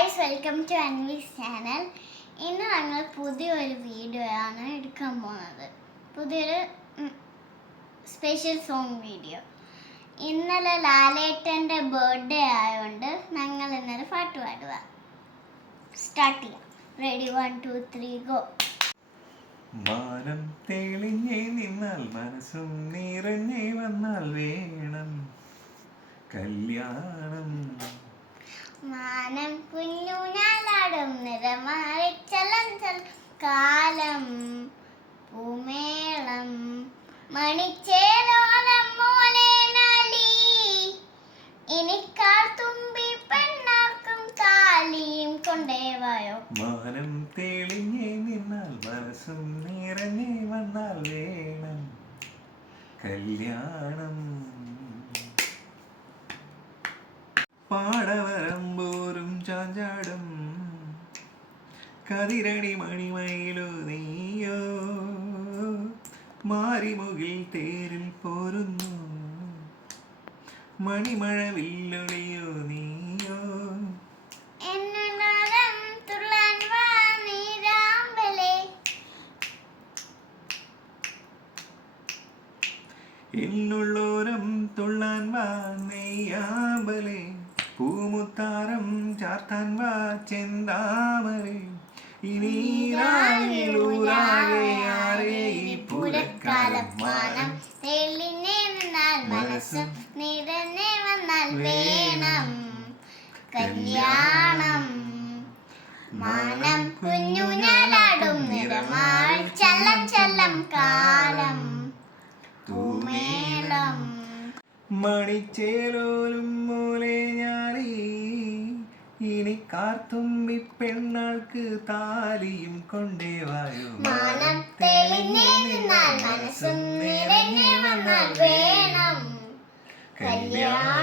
Guys, welcome to Anvi's channel. ഇന്ന് ഞങ്ങൾ പുതിയൊരു വീഡിയോ ആണ് എടുക്കാൻ പോകുന്നത്. പുതിയൊരു സ്പെഷ്യൽ സോങ് വീഡിയോ. ഇന്നലെ ലാലേട്ടൻ്റെ ബർത്ത്ഡേ ആയതുകൊണ്ട് ഞങ്ങൾ ഇന്നലെ പാട്ട് പാടുക. സ്റ്റാർട്ട് ചെയ്യാം. Ready, 1 2 3 go. മാനം തെളിഞ്ഞേ നിന്നാൽ മനസ്സും നിറഞ്ഞേ വന്നാൽ വേണം കല്യാണം. മാനം കുഞ്ഞുനാലാടും നിറമാറി ചലം ചലം കാലം പൂമേളം മണിച്ചേലോലം മോനെ നാലി ഇനിക്കാൽ തുമ്പി പെണ്ണാർക്കും താലിയും കൊണ്ടേവായോ. മാനം തെളിഞ്ഞേ നിന്നാൽ മനസ്സും നിറഞ്ഞേ വന്നാൽ വേണം കല്യാണം. പാടവരമ്പോരും ചാഞ്ചാടും കതിരണി മണിമയിലോ നീയോ മാരിമുകിൽ തേരിൽ പോരുന്നു മണിമഴ വില്ലൊളിയോ നീയോ. എന്നുള്ളോരം തുള്ളാൻ വാ നെയ്യാമ്പലേ പൂമുത്താരം ചാർത്താൻ വാ ചെന്താമരേ ഇനീരാകെ ഈ പൂരക്കാലം. മാനം തെളിഞ്ഞേ നിന്നാൽ മനസ്സും നിറഞ്ഞേ വന്നാൽ വേണം കല്യാണം. മാനം കുഞ്ഞുനാലാടും നിറമാറി ചലം ചലം കാലം തൂമേളം മണിച്ചേലോലും മൂലെ ഞാനീ ഇനി കാർത്തുമ്പി പെണ്ണാൾക്ക് താലിയും കൊണ്ടേവായോ. മാനം തെളിഞ്ഞേ നിന്നാൽ മനസ്സും നിറഞ്ഞേ വന്നാൽ വേണം കല്യാണം.